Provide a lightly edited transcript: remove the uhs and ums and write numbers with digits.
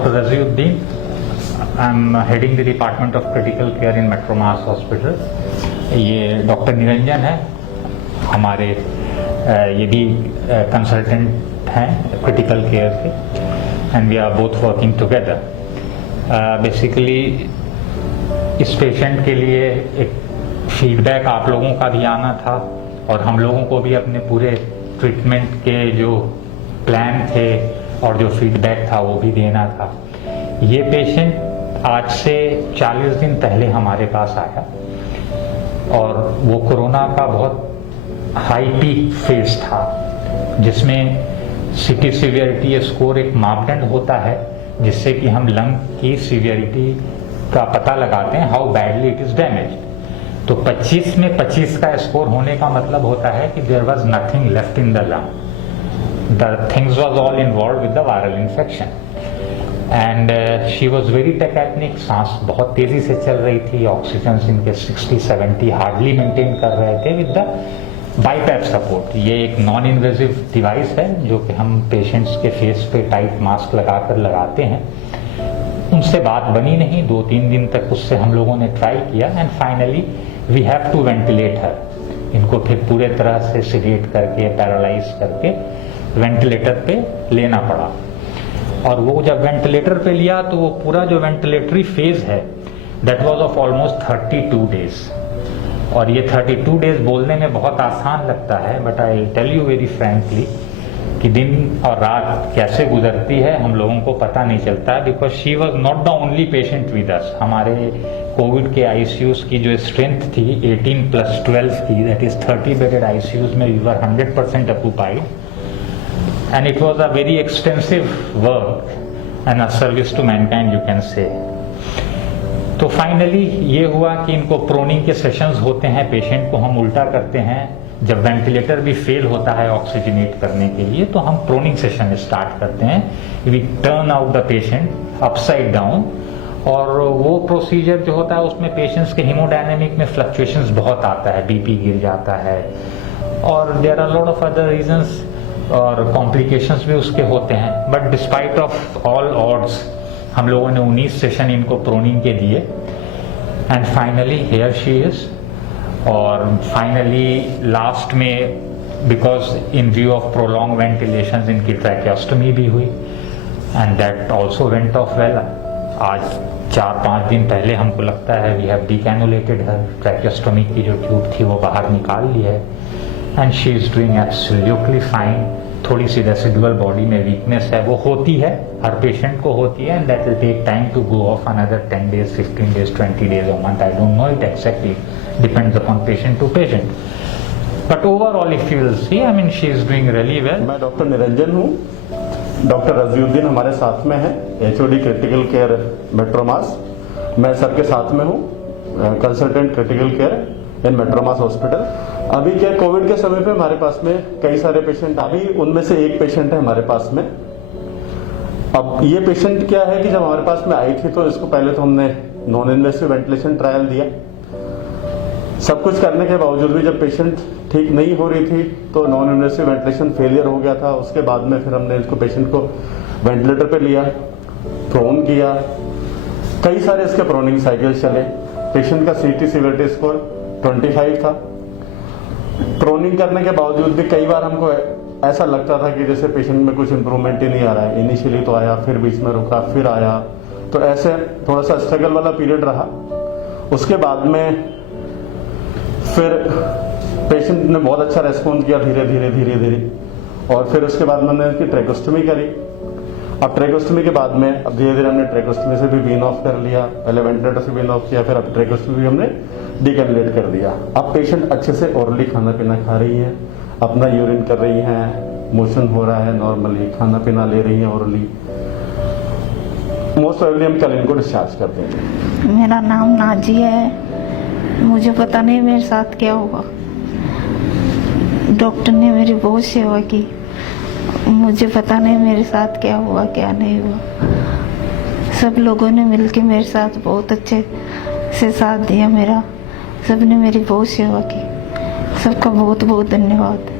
Dr. Raziuddin. I'm heading the Department of Critical Care in Metro Mass Hospital. ये doctor Niranjan है हमारे, ये भी कंसल्टेंट हैं क्रिटिकल केयर के, and we are both working together. Basically इस पेशेंट के लिए एक फीडबैक आप लोगों का भी आना था और हम लोगों को भी अपने पूरे ट्रीटमेंट के जो प्लान थे और जो फीडबैक था वो भी देना था. ये पेशेंट आज से 40 दिन पहले हमारे पास आया और वो कोरोना का बहुत हाई पीक फेज था, जिसमें सिटी सीवियरिटी स्कोर एक मापदंड होता है जिससे कि हम लंग की सीवियरिटी का पता लगाते हैं, how badly it is damaged. तो 25 में 25 का स्कोर होने का मतलब होता है कि there was nothing left in the lung. The things was all involve with the viral infection and she was very tachypneic. सांस बहुत तेजी से चल रही थी, ऑक्सीजन इनके 60-70 हार्डली मेंटेन कर रहे थे विद द बाईपैप सपोर्ट. ये एक नॉन इन्वेजिव डिवाइस है जो कि हम पेशेंट्स के फेस पे टाइट मास्क लगाकर लगाते हैं. उनसे बात बनी नहीं, 2-3 दिन तक उससे हम लोगों ने ट्राई किया and finally we have to ventilate her. इनको फिर पूरे तरह से सीडेट करके पैरालाइज करके वेंटिलेटर पे लेना पड़ा. और वो जब वेंटिलेटर पे लिया तो वो पूरा जो वेंटिलेटरी फेज है that was of almost 32 days. और ये 32 डेज बोलने में बहुत आसान लगता है, but I tell you very frankly कि दिन और रात कैसे गुजरती है हम लोगों को पता नहीं चलता है, because she was not the only patient with us. हमारे कोविड के आईसीयूज की जो स्ट्रेंथ थी 18+12 की, दैट इज 30 बेडेड आईसीयूज में we were 100% occupied. And it was a very extensive work and a service to mankind, you can say. तो finally ये हुआ कि इनको प्रोनिंग के सेशंस होते हैं, पेशेंट को हम उल्टा करते हैं. जब वेंटिलेटर भी फेल होता है ऑक्सीजनेट करने के लिए तो हम प्रोनिंग सेशन स्टार्ट करते हैं. We turn out the patient upside down. और वो प्रोसीजर जो होता है उसमें पेशेंट्स के हीमोडायनेमिक में फ्लक्चुएशंस बहुत आता है, बीपी गिर जाता है और there are lot of other reasons और कॉम्प्लिकेशंस भी उसके होते हैं. But despite of all odds हम लोगों ने 19 सेशन इनको प्रोनिंग के दिए and finally here she is. और फाइनली लास्ट में because in view of prolong ventilations इनकी ट्रैकियोस्टमी भी हुई and that also went off well. आज 4-5 दिन पहले हमको लगता है वी हैव डीकैनुलेटेड हर. ट्रैकियोस्टमी की जो ट्यूब थी वो बाहर निकाल ली है and she is doing absolutely fine. थोड़ी सी रेसिडुअल बॉडी में वीकनेस है, वो होती है, हर पेशेंट को होती है, and that will take time to go off another 10 days, 15 days, 20 days or month. I don't know it exactly. Depends upon patient to patient. But overall, if you will see, I mean, she is doing really well. मैं doctor Niranjan हूँ. Doctor रज़ियुद्दीन हमारे साथ में है, HOD critical care मेट्रोमास. मैं sir के साथ में हूँ, consultant critical care in Metromas hospital. अभी क्या कोविड के समय पे हमारे पास में कई सारे पेशेंट, अभी उनमें से एक पेशेंट है हमारे पास में. अब ये पेशेंट क्या है कि जब हमारे पास में आई थी तो इसको पहले तो हमने नॉन इन्वेसिव वेंटिलेशन ट्रायल दिया. सब कुछ करने के बावजूद भी जब पेशेंट ठीक नहीं हो रही थी तो नॉन इन्वेसिव वेंटिलेशन फेलियर हो गया था. उसके बाद में फिर हमने इसको पेशेंट को वेंटिलेटर पे लिया, प्रोन किया, कई सारे इसके प्रोनिंग साइकिल चले. पेशेंट का सीटी सीवियरिटी स्कोर 25 था. प्रोनिंग करने के बावजूद भी कई बार हमको ऐसा लगता था कि जैसे पेशेंट में कुछ इंप्रूवमेंट ही नहीं आ रहा है. इनिशियली तो आया, फिर बीच में रुका, फिर आया, तो ऐसे थोड़ा सा स्ट्रगल वाला पीरियड रहा. उसके बाद में फिर पेशेंट ने बहुत अच्छा रेस्पॉन्स किया धीरे धीरे. और फिर उसके बाद मैंने उसकी ट्रैकोस्टमी करी. अब ट्रैकोस्टमी के बाद में अब धीरे धीरे हमने ट्रैकोस्टमी से भी वीन ऑफ कर लिया. पहले वेंटिलेटर से वीन ऑफ किया, फिर अब ट्रैकोस्टमी भी हमने डीकैनुलेट कर दिया. अब पेशेंट अच्छे से ओरली खाना पीना खा रही है, अपना यूरिन कर रही है, मोशन हो रहा है नॉर्मली, खाना पीना ले रही है ओरली. मोस्ट प्रोबेबली हम कल इनको डिस्चार्ज कर देंगे. मेरा नाम नाजी है. मुझे पता नहीं मेरे साथ क्या हुआ. डॉक्टर ने मेरी बहुत सेवा की. मुझे पता नहीं मेरे साथ क्या हुआ क्या नहीं हुआ. सब लोगों ने मिलके मेरे साथ बहुत अच्छे से साथ दिया मेरा. सबने मेरी बहुत सेवा की. सबका बहुत बहुत धन्यवाद.